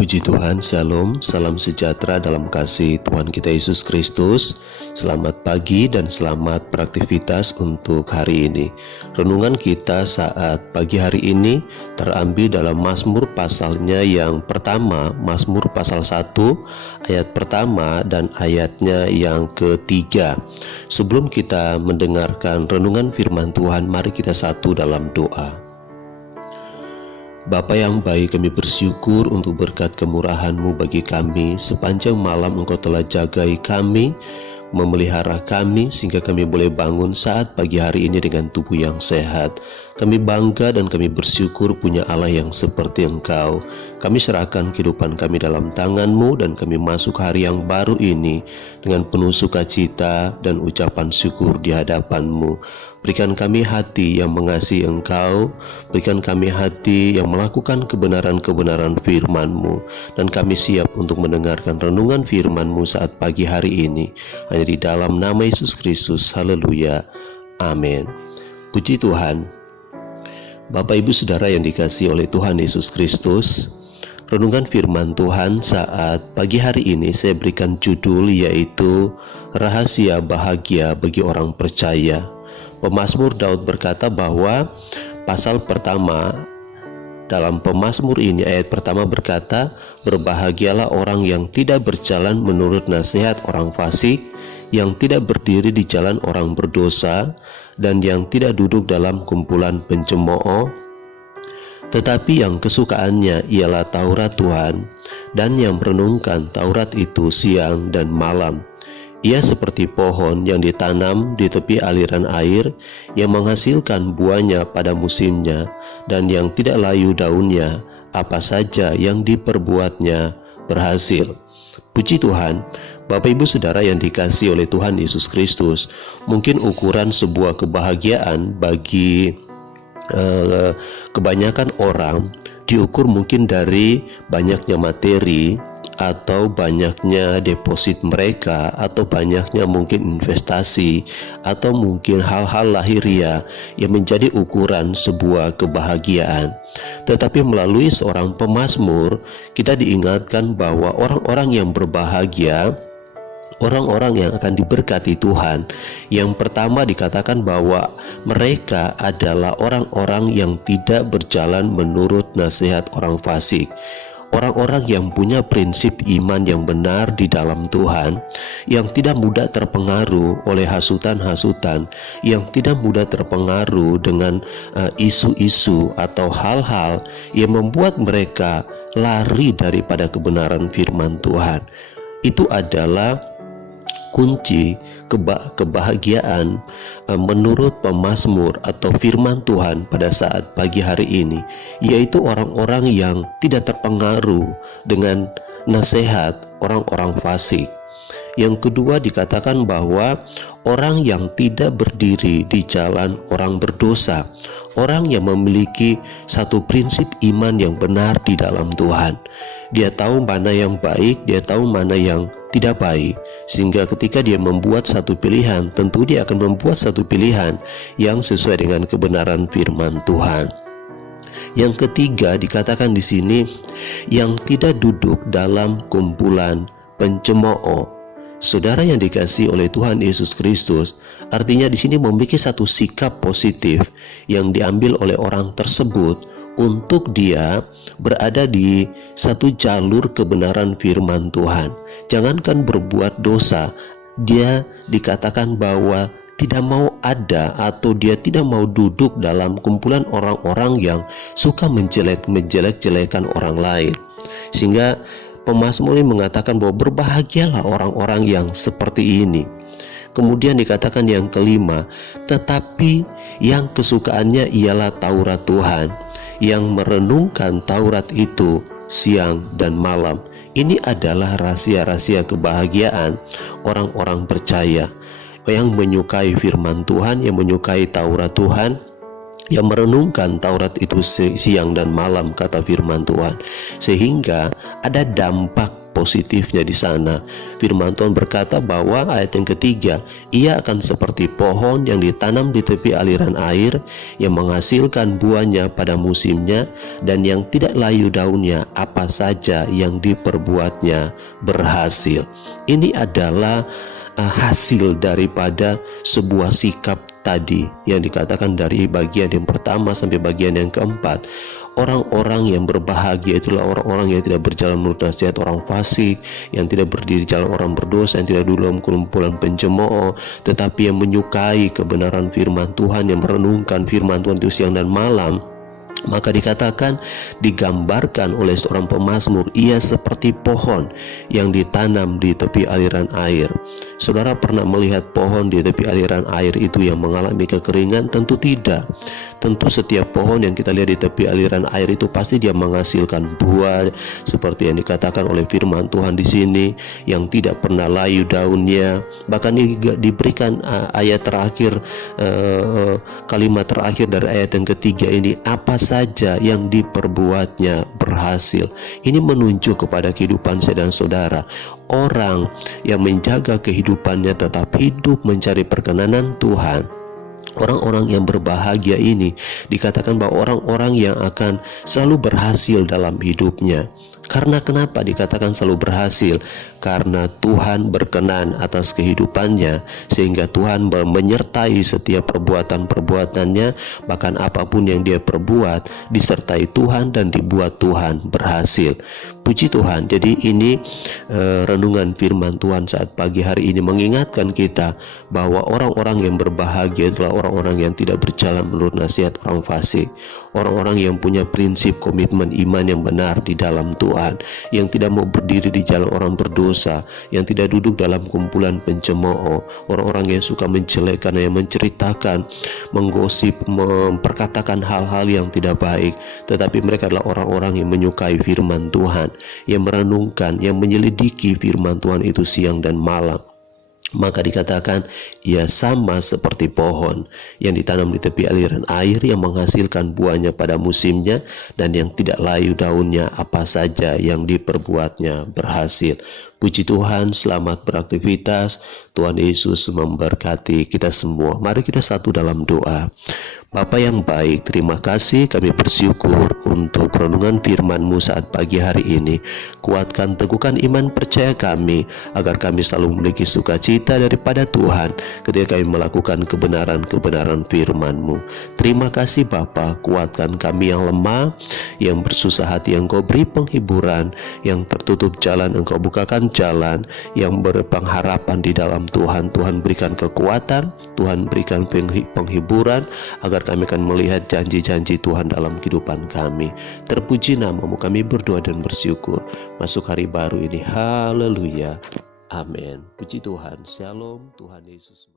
Puji Tuhan, Shalom, salam sejahtera dalam kasih Tuhan kita Yesus Kristus. Selamat pagi dan selamat beraktivitas untuk hari ini. Renungan kita saat pagi hari ini terambil dalam Mazmur pasalnya yang pertama, Mazmur pasal 1 ayat pertama dan ayatnya yang ketiga. Sebelum kita mendengarkan renungan firman Tuhan, mari kita satu dalam doa. Bapa yang baik, kami bersyukur untuk berkat kemurahan-Mu bagi kami. Sepanjang malam Engkau telah jagai kami, memelihara kami, sehingga kami boleh bangun saat pagi hari ini dengan tubuh yang sehat. Kami bangga dan kami bersyukur punya Allah yang seperti Engkau. Kami serahkan kehidupan kami dalam tangan-Mu dan kami masuk hari yang baru ini dengan penuh sukacita dan ucapan syukur di hadapan-Mu. Berikan kami hati yang mengasihi Engkau, berikan kami hati yang melakukan kebenaran-kebenaran firman-Mu, dan kami siap untuk mendengarkan renungan firman-Mu saat pagi hari ini. Hanya di dalam nama Yesus Kristus, haleluya, amin. Puji Tuhan. Bapak Ibu Saudara yang dikasihi oleh Tuhan Yesus Kristus, renungan firman Tuhan saat pagi hari ini saya berikan judul yaitu Rahasia Bahagia bagi Orang Percaya. Pemazmur Daud berkata bahwa pasal pertama dalam pemazmur ini, ayat pertama berkata, berbahagialah orang yang tidak berjalan menurut nasihat orang fasik, yang tidak berdiri di jalan orang berdosa, dan yang tidak duduk dalam kumpulan pencemooh, tetapi yang kesukaannya ialah Taurat Tuhan, dan yang merenungkan Taurat itu siang dan malam. Ia seperti pohon yang ditanam di tepi aliran air, yang menghasilkan buahnya pada musimnya, dan yang tidak layu daunnya, apa saja yang diperbuatnya berhasil. Puji Tuhan. Bapak Ibu Saudara yang dikasihi oleh Tuhan Yesus Kristus, mungkin ukuran sebuah kebahagiaan bagi kebanyakan orang diukur mungkin dari banyaknya materi, atau banyaknya deposit mereka, atau banyaknya mungkin investasi, atau mungkin hal-hal lahiriah yang menjadi ukuran sebuah kebahagiaan. Tetapi melalui seorang pemazmur, kita diingatkan bahwa orang-orang yang berbahagia, orang-orang yang akan diberkati Tuhan, yang pertama dikatakan bahwa mereka adalah orang-orang yang tidak berjalan menurut nasihat orang fasik. Orang-orang yang punya prinsip iman yang benar di dalam Tuhan, yang tidak mudah terpengaruh oleh hasutan-hasutan, yang tidak mudah terpengaruh dengan isu-isu atau hal-hal yang membuat mereka lari daripada kebenaran firman Tuhan. Itu adalah kunci kebahagiaan menurut pemazmur atau firman Tuhan pada saat pagi hari ini, yaitu orang-orang yang tidak terpengaruh dengan nasihat orang-orang fasik. Yang kedua dikatakan bahwa orang yang tidak berdiri di jalan orang berdosa, orang yang memiliki satu prinsip iman yang benar di dalam Tuhan. Dia tahu mana yang baik, dia tahu mana yang tidak baik, sehingga ketika dia membuat satu pilihan, tentu dia akan membuat satu pilihan yang sesuai dengan kebenaran firman Tuhan. Yang ketiga dikatakan di sini, yang tidak duduk dalam kumpulan pencemooh. Saudara yang dikasihi oleh Tuhan Yesus Kristus, artinya di sini memiliki satu sikap positif yang diambil oleh orang tersebut untuk dia berada di satu jalur kebenaran firman Tuhan. Jangankan berbuat dosa, dia dikatakan bahwa tidak mau ada atau dia tidak mau duduk dalam kumpulan orang-orang yang suka menjelek-jelekan orang lain. Sehingga pemazmur ini mengatakan bahwa berbahagialah orang-orang yang seperti ini. Kemudian dikatakan yang kelima, tetapi yang kesukaannya ialah Taurat Tuhan, yang merenungkan Taurat itu siang dan malam. Ini adalah rahasia-rahasia kebahagiaan orang-orang percaya yang menyukai firman Tuhan, yang menyukai Taurat Tuhan, yang merenungkan Taurat itu siang dan malam, kata firman Tuhan. Sehingga ada dampak positifnya di sana. Firman Tuhan berkata bahwa ayat yang ketiga, ia akan seperti pohon yang ditanam di tepi aliran air, yang menghasilkan buahnya pada musimnya, dan yang tidak layu daunnya, apa saja yang diperbuatnya berhasil. Ini adalah hasil daripada sebuah sikap tadi yang dikatakan dari bagian yang pertama sampai bagian yang keempat. Orang-orang yang berbahagia itulah orang-orang yang tidak berjalan menurut nasihat orang fasik, yang tidak berdiri jalan orang berdosa, yang tidak duduk dalam kumpulan pencemooh, tetapi yang menyukai kebenaran firman Tuhan, yang merenungkan firman Tuhan itu siang dan malam. Maka dikatakan, digambarkan oleh seorang pemazmur, ia seperti pohon yang ditanam di tepi aliran air. Saudara pernah melihat pohon di tepi aliran air itu yang mengalami kekeringan? Tentu tidak. Tentu setiap pohon yang kita lihat di tepi aliran air itu pasti dia menghasilkan buah seperti yang dikatakan oleh firman Tuhan di sini, yang tidak pernah layu daunnya. Bahkan diberikan ayat terakhir, kalimat terakhir dari ayat yang ketiga ini, apa saja yang diperbuatnya berhasil. Ini menunjuk kepada kehidupan saya dan saudara. Orang yang menjaga kehidupannya tetap hidup mencari perkenanan Tuhan, orang-orang yang berbahagia ini dikatakan bahwa orang-orang yang akan selalu berhasil dalam hidupnya. Karena kenapa dikatakan selalu berhasil? Karena Tuhan berkenan atas kehidupannya, sehingga Tuhan menyertai setiap perbuatan-perbuatannya. Bahkan apapun yang dia perbuat disertai Tuhan dan dibuat Tuhan berhasil. Puji Tuhan. Jadi ini renungan firman Tuhan saat pagi hari ini mengingatkan kita bahwa orang-orang yang berbahagia adalah orang-orang yang tidak berjalan menurut nasihat orang fasik, orang-orang yang punya prinsip komitmen iman yang benar di dalam Tuhan, yang tidak mau berdiri di jalan orang berdosa, yang tidak duduk dalam kumpulan pencemooh, orang-orang yang suka menjelekkan, yang menceritakan, menggosip, memperkatakan hal-hal yang tidak baik. Tetapi mereka adalah orang-orang yang menyukai firman Tuhan, yang merenungkan, yang menyelidiki firman Tuhan itu siang dan malam. Maka dikatakan ia sama seperti pohon yang ditanam di tepi aliran air, yang menghasilkan buahnya pada musimnya, dan yang tidak layu daunnya, apa saja yang diperbuatnya berhasil. Puji Tuhan, selamat beraktivitas. Tuhan Yesus memberkati kita semua. Mari kita satu dalam doa. Bapa yang baik, terima kasih, kami bersyukur untuk renungan firman-Mu saat pagi hari ini. Kuatkan, teguhkan iman percaya kami, agar kami selalu memiliki sukacita daripada Tuhan ketika kami melakukan kebenaran-kebenaran firman-Mu. Terima kasih Bapa, kuatkan kami yang lemah, yang bersusah hati, yang Engkau beri penghiburan, yang tertutup jalan Engkau bukakan jalan, yang berpengharapan di dalam Tuhan. Tuhan berikan kekuatan, Tuhan berikan penghiburan, agar kami akan melihat janji-janji Tuhan dalam kehidupan kami. Terpuji nama-Mu, kami berdoa dan bersyukur. Masuk hari baru ini, haleluya, amin. Puji Tuhan, shalom, Tuhan Yesus.